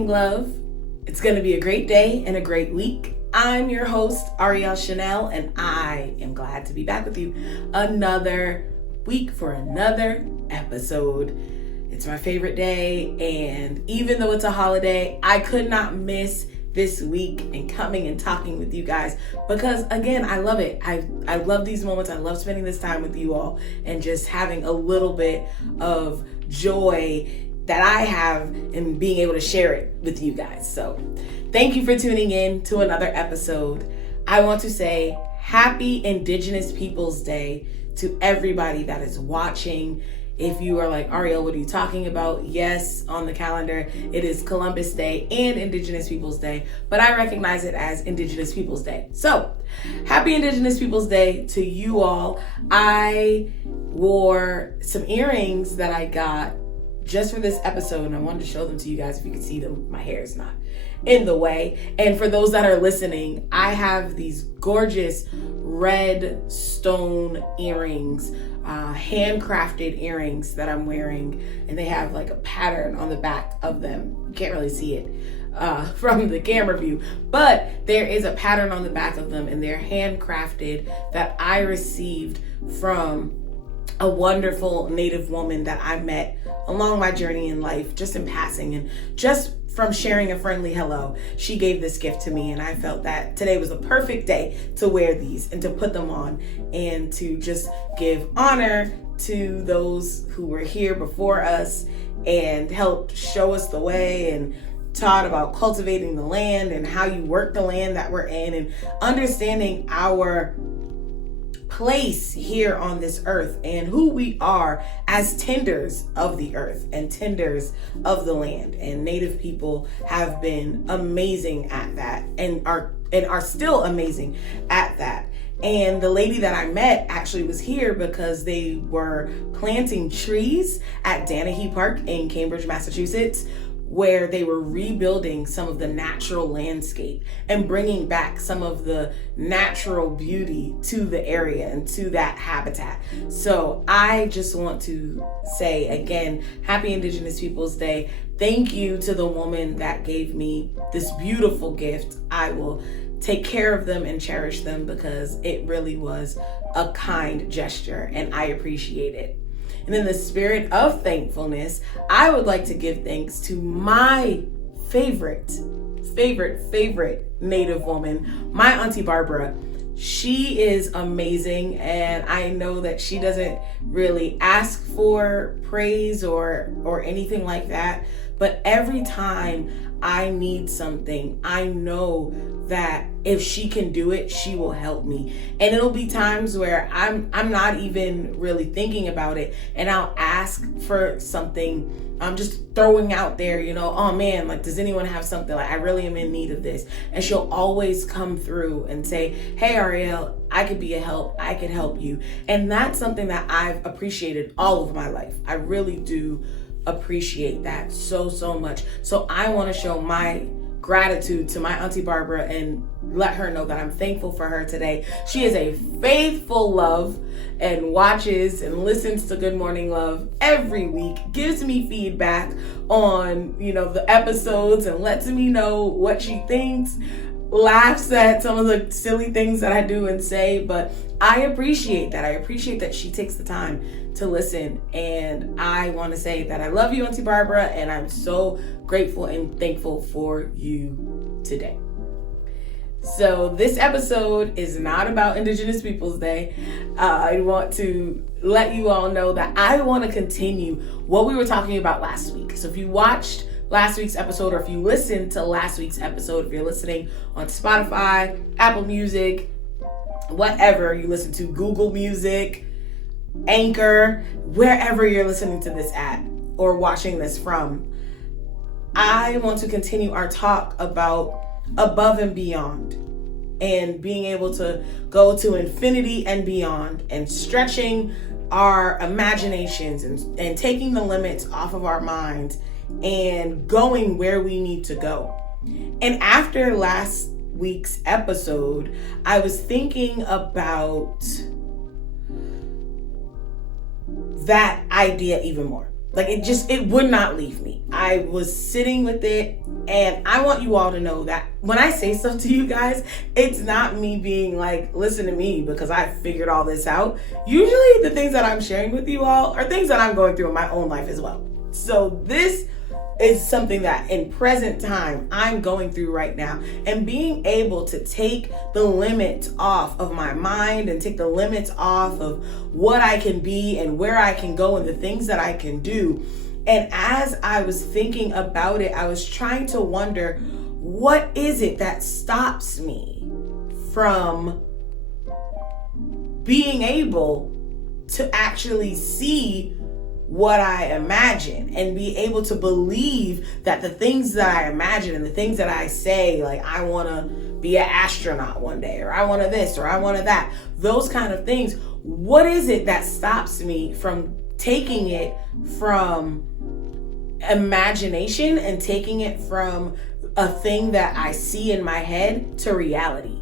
morning, love. It's going to be a great day and a great week. I'm your host, Ariel Chanel, and I am glad to be back with you another week for another episode. It's my favorite day, and even though it's a holiday, I could not miss this week and coming and talking with you guys because, again, I love it. I love these moments. I love spending this time with you all and just having a little bit of joy that I have in being able to share it with you guys. So thank you for tuning in to another episode. I want to say happy Indigenous Peoples Day to everybody that is watching. If you are like, Ariel, what are you talking about? Yes, on the calendar, it is Columbus Day and Indigenous Peoples Day, but I recognize it as Indigenous Peoples Day. So happy Indigenous Peoples Day to you all. I wore some earrings that I got just for this episode, and I wanted to show them to you guys if you could see them. My hair is not in the way. And for those that are listening, I have these gorgeous red stone earrings, handcrafted earrings that I'm wearing, and they have like a pattern on the back of them. You can't really see it from the camera view, but there is a pattern on the back of them, and they're handcrafted that I received from a wonderful Native woman that I met along my journey in life, just in passing, and just from sharing a friendly hello. She gave this gift to me, and I felt that today was the perfect day to wear these and to put them on and to just give honor to those who were here before us and helped show us the way and taught about cultivating the land and how you work the land that we're in and understanding our place here on this earth and who we are as tenders of the earth and tenders of the land. And Native people have been amazing at that and are still amazing at that. And the lady that I met actually was here because they were planting trees at Danahy Park in Cambridge, Massachusetts, where they were rebuilding some of the natural landscape and bringing back some of the natural beauty to the area and to that habitat. So I just want to say again, happy Indigenous Peoples Day. Thank you to the woman that gave me this beautiful gift. I will take care of them and cherish them because it really was a kind gesture and I appreciate it. And in the spirit of thankfulness, I would like to give thanks to my favorite Native woman, my Auntie Barbara. She is amazing, and I know that she doesn't really ask for praise or anything like that, but every time I need something, I know that if she can do it, she will help me. And it'll be times where I'm not even really thinking about it, and I'll ask for something. I'm just throwing out there, oh man, like, does anyone have something? Like, I really am in need of this. And she'll always come through and say, hey, Ariel, I could be a help. I could help you. And that's something that I've appreciated all of my life. I really do appreciate that so much. So I want to show my gratitude to my Auntie Barbara and let her know that I'm thankful for her today. She is a faithful love and watches and listens to Good Morning Love every week, gives me feedback on, the episodes and lets me know what she thinks, laughs at some of the silly things that I do and say, but I appreciate that. I appreciate that she takes the time to listen, and I want to say that I love you, Auntie Barbara, and I'm so grateful and thankful for you today. So this episode is not about Indigenous Peoples Day. I want to let you all know that I want to continue what we were talking about last week. So if you watched last week's episode, or if you listened to last week's episode, if you're listening on Spotify, Apple Music, whatever you listen to, Google Music, Anchor, wherever you're listening to this at or watching this from, I want to continue our talk about above and beyond and being able to go to infinity and beyond and stretching our imaginations and taking the limits off of our minds and going where we need to go. And after last week's episode, I was thinking about that idea even more. Like it would not leave me. I was sitting with it, and I want you all to know that when I say stuff to you guys, it's not me being like, listen to me because I figured all this out. Usually the things that I'm sharing with you all are things that I'm going through in my own life as well. So this is something that in present time I'm going through right now, and being able to take the limits off of my mind and take the limits off of what I can be and where I can go and the things that I can do. And as I was thinking about it, I was trying to wonder, what is it that stops me from being able to actually see what I imagine and be able to believe that the things that I imagine and the things that I say, like I want to be an astronaut one day, or I want to this, or I want to that, those kind of things. What is it that stops me from taking it from imagination and taking it from a thing that I see in my head to reality?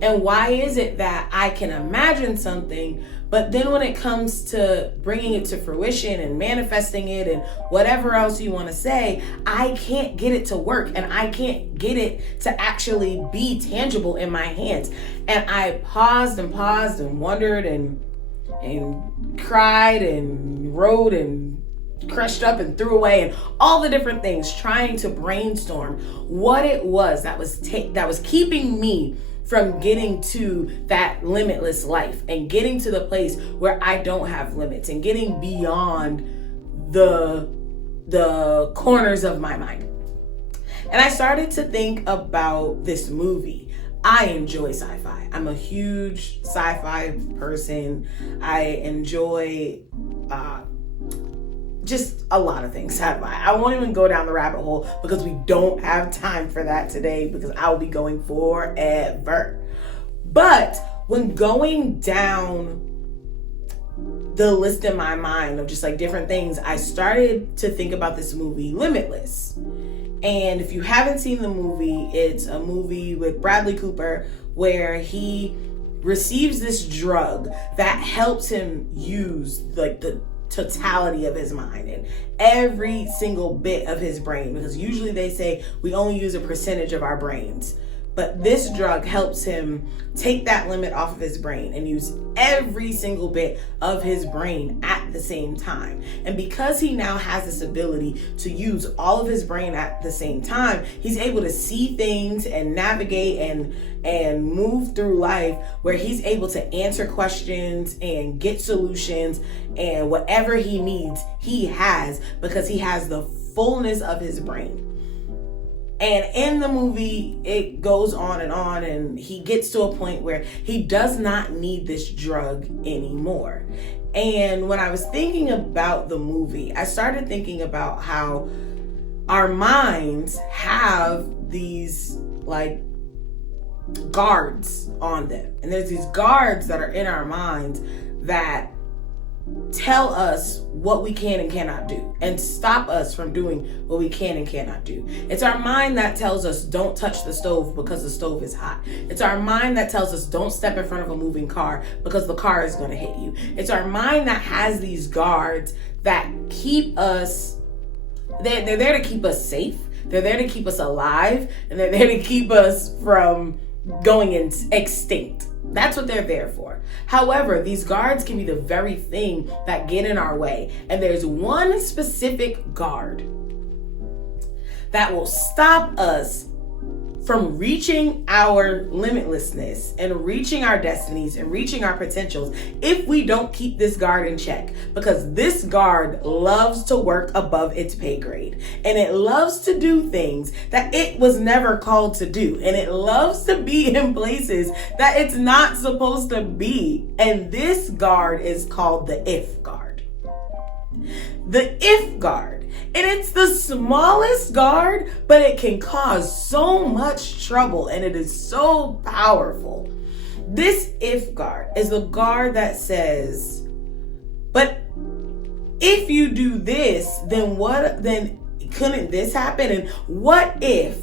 And why is it that I can imagine something, but then when it comes to bringing it to fruition and manifesting it and whatever else you want to say, I can't get it to work, and I can't get it to actually be tangible in my hands? And I paused and wondered and cried and wrote and crushed up and threw away and all the different things, trying to brainstorm what it was that was keeping me from getting to that limitless life and getting to the place where I don't have limits and getting beyond the corners of my mind. And I started to think about this movie. I enjoy sci-fi. I'm a huge sci-fi person. I enjoy just a lot of things sci-fi. I won't even go down the rabbit hole because we don't have time for that today, because I'll be going forever. But when going down the list in my mind of just like different things, I started to think about this movie, Limitless. And if you haven't seen the movie, it's a movie with Bradley Cooper where he receives this drug that helps him use like the totality of his mind and every single bit of his brain, because usually they say we only use a percentage of our brains, but this drug helps him take that limit off of his brain and use every single bit of his brain at the same time. And because he now has this ability to use all of his brain at the same time, he's able to see things and navigate and move through life where he's able to answer questions and get solutions, and whatever he needs, he has, because he has the fullness of his brain. And in the movie, it goes on, and he gets to a point where he does not need this drug anymore. And when I was thinking about the movie, I started thinking about how our minds have these like guards on them. And there's these guards that are in our minds that tell us what we can and cannot do and stop us from doing what we can and cannot do. It's our mind that tells us don't touch the stove because the stove is hot. It's our mind that tells us don't step in front of a moving car because the car is going to hit you. It's our mind that has these guards that keep us, they're there to keep us safe. They're there to keep us alive, and they're there to keep us from going extinct. That's what they're there for. However, these guards can be the very thing that get in our way. And there's one specific guard that will stop us from reaching our limitlessness and reaching our destinies and reaching our potentials if we don't keep this guard in check. Because this guard loves to work above its pay grade, and it loves to do things that it was never called to do, and it loves to be in places that it's not supposed to be. And this guard is called the if guard. The if guard. And it's the smallest guard, but it can cause so much trouble, and it is so powerful. This if guard is the guard that says, but if you do this, then couldn't this happen? And what if,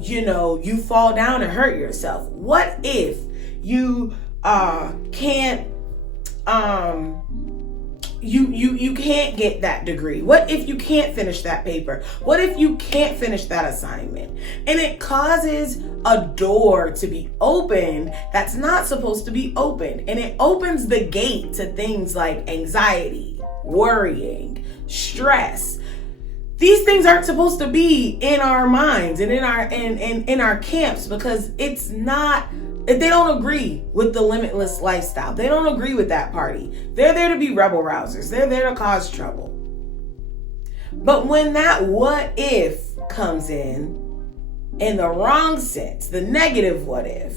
you fall down and hurt yourself? What if you can't you can't get that degree? What if you can't finish that paper? What if you can't finish that assignment? And it causes a door to be opened that's not supposed to be opened. And it opens the gate to things like anxiety, worrying, stress. These things aren't supposed to be in our minds and in our camps, because it's not. They don't agree with the limitless lifestyle. They don't agree with that party. They're there to be rebel rousers. They're there to cause trouble. But when that what if comes in the wrong sense, the negative what if,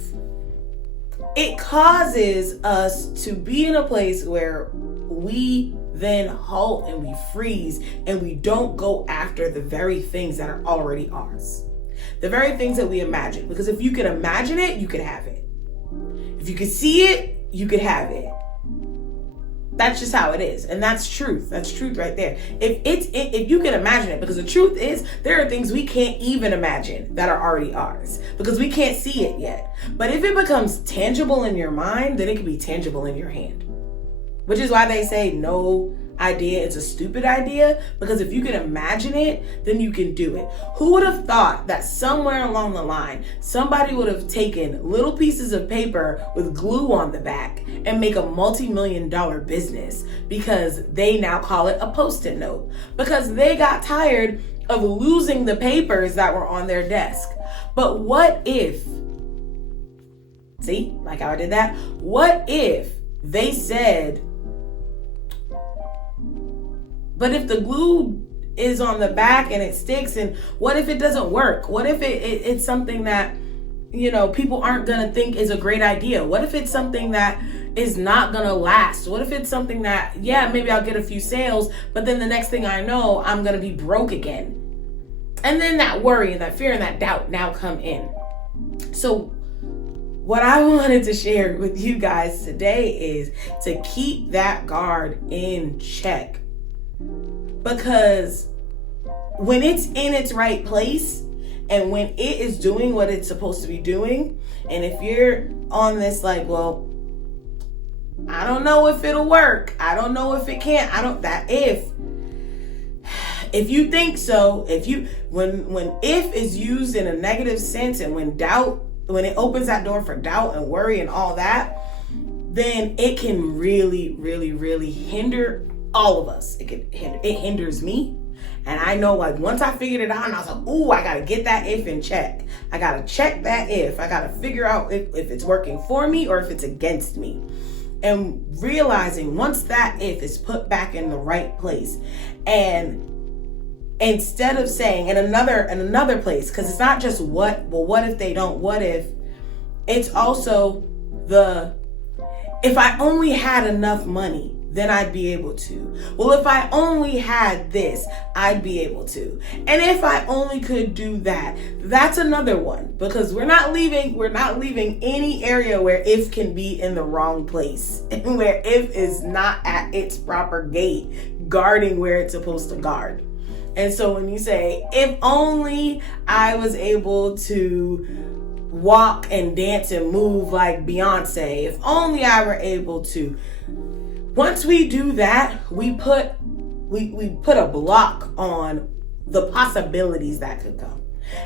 it causes us to be in a place where we then halt and we freeze and we don't go after the very things that are already ours. The very things that we imagine. Because if you can imagine it, you can have it. If you can see it, you can have it. That's just how it is. And that's truth. That's truth right there. If you can imagine it, because the truth is there are things we can't even imagine that are already ours because we can't see it yet. But if it becomes tangible in your mind, then it can be tangible in your hand. Which is why they say no idea is a stupid idea, because if you can imagine it, then you can do it. Who would have thought that somewhere along the line, somebody would have taken little pieces of paper with glue on the back and make a multi-million-dollar business because they now call it a Post-it note, because they got tired of losing the papers that were on their desk. But what if, see, like how I did that? What if they said, but if the glue is on the back and it sticks, and what if it doesn't work? What if it's something that, people aren't going to think is a great idea? What if it's something that is not going to last? What if it's something that, maybe I'll get a few sales, but then the next thing I know, I'm going to be broke again. And then that worry and that fear and that doubt now come in. So what I wanted to share with you guys today is to keep that guard in check. Because when it's in its right place and when it is doing what it's supposed to be doing, and if you're on this like, well, I don't know if it'll work, I don't know if it can't, if you think so, when if is used in a negative sense, and when it opens that door for doubt and worry and all that, then it can really, really, really hinder all of us. It hinders me. And I know, like, once I figured it out and I was like, ooh, I got to get that if in check. I got to check that if. I got to figure out if it's working for me or if it's against me. And realizing once that if is put back in the right place, and instead of saying in another place, because it's not just what if they don't, what if, it's also if I only had enough money, then I'd be able to. Well, if I only had this, I'd be able to. And if I only could do that, that's another one, because we're not leaving any area where if can be in the wrong place and where if is not at its proper gate, guarding where it's supposed to guard. And so when you say, if only I was able to walk and dance and move like Beyonce, if only I were able to. Once we do that, we put a block on the possibilities that could come.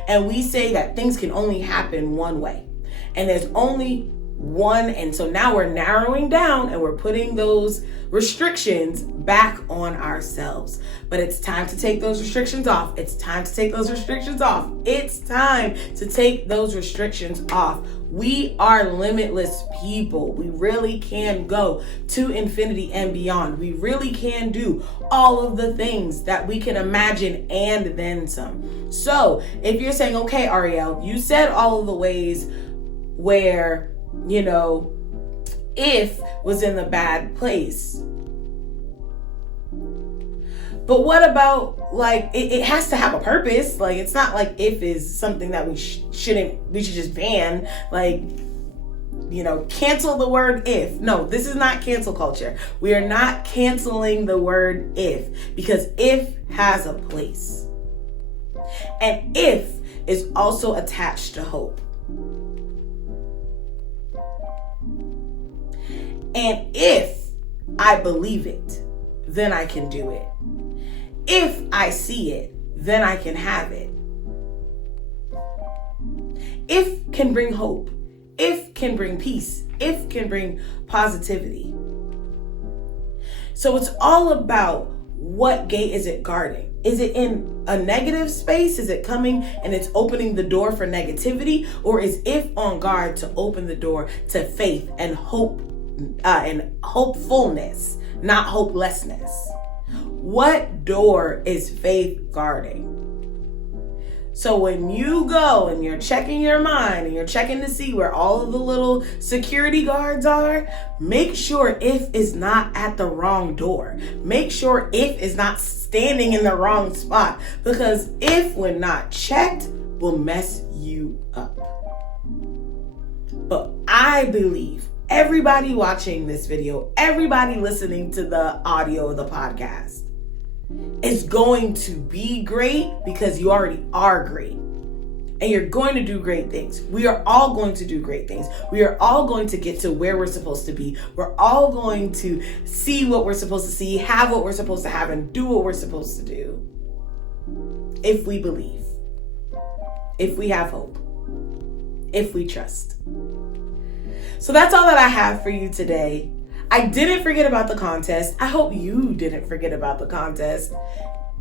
And we say that things can only happen one way. And there's only one, and so now we're narrowing down and we're putting those restrictions back on ourselves. But it's time to take those restrictions off. It's time to take those restrictions off. It's time to take those restrictions off. We are limitless people. We really can go to infinity and beyond. We really can do all of the things that we can imagine and then some. So if you're saying, okay, Ariel, you said all of the ways where, if was in the bad place. But what about, like, it has to have a purpose. Like, it's not like if is something that we should just ban. Like, cancel the word if. No, this is not cancel culture. We are not canceling the word if, because if has a place. And if is also attached to hope. And if I believe it, then I can do it. If I see it, then I can have it. If can bring hope. If can bring peace. If can bring positivity. So it's all about, what gate is it guarding? Is it in a negative space? Is it coming and it's opening the door for negativity? Or is if on guard to open the door to faith and hope and hopefulness, not hopelessness? What door is faith guarding? So when you go and you're checking your mind and you're checking to see where all of the little security guards are, make sure if is not at the wrong door. Make sure if is not standing in the wrong spot, because if, when not checked, will mess you up. But I believe everybody watching this video, everybody listening to the audio of the podcast, is going to be great because you already are great. And you're going to do great things. We are all going to do great things. We are all going to get to where we're supposed to be. We're all going to see what we're supposed to see, have what we're supposed to have, and do what we're supposed to do. If we believe. If we have hope. If we trust. So that's all that I have for you today. I didn't forget about the contest. I hope you didn't forget about the contest.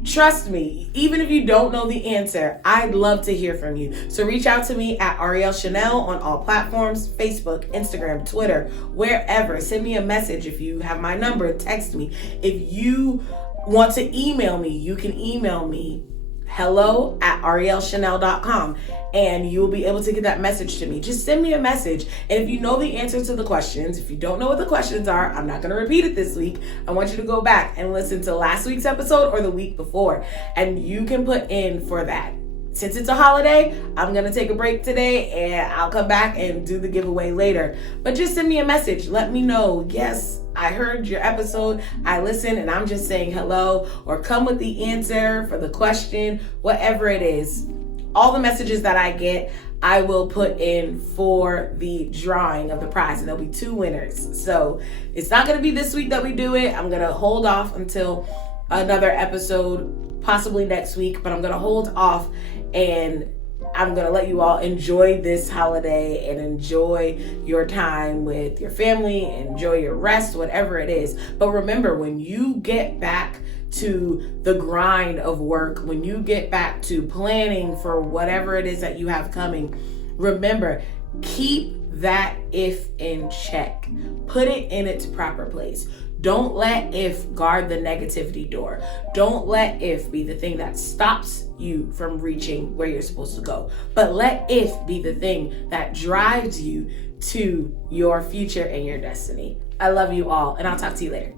Trust me, even if you don't know the answer, I'd love to hear from you. So reach out to me at Ariel Chanel on all platforms, Facebook, Instagram, Twitter, wherever. Send me a message if you have my number, text me. If you want to email me, you can email me hello@arielchanel.com, and you'll be able to get that message to me. Just send me a message. And if you know the answer to the questions, if you don't know what the questions are, I'm not going to repeat it this week. I want you to go back and listen to last week's episode or the week before, and you can put in for that. Since it's a holiday, I'm going to take a break today, and I'll come back and do the giveaway later. But just send me a message. Let me know, yes, I heard your episode, I listened, and I'm just saying hello, or come with the answer for the question, whatever it is. All the messages that I get, I will put in for the drawing of the prize, and there'll be 2 winners. So it's not going to be this week that we do it. I'm going to hold off until another episode, possibly next week, but I'm going to hold off, and I'm going to let you all enjoy this holiday and enjoy your time with your family, enjoy your rest, whatever it is. But remember, when you get back to the grind of work, when you get back to planning for whatever it is that you have coming, remember, keep that if in check. Put it in its proper place. Don't let if guard the negativity door. Don't let if be the thing that stops you from reaching where you're supposed to go. But let if be the thing that drives you to your future and your destiny. I love you all, and I'll talk to you later.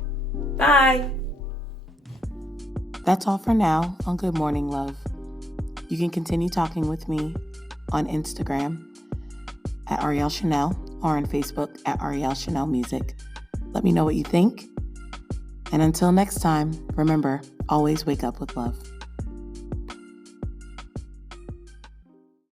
Bye. That's all for now on Good Morning Love. You can continue talking with me on Instagram at Ariel Chanel or on Facebook at Ariel Chanel Music. Let me know what you think. And until next time, remember, always wake up with love.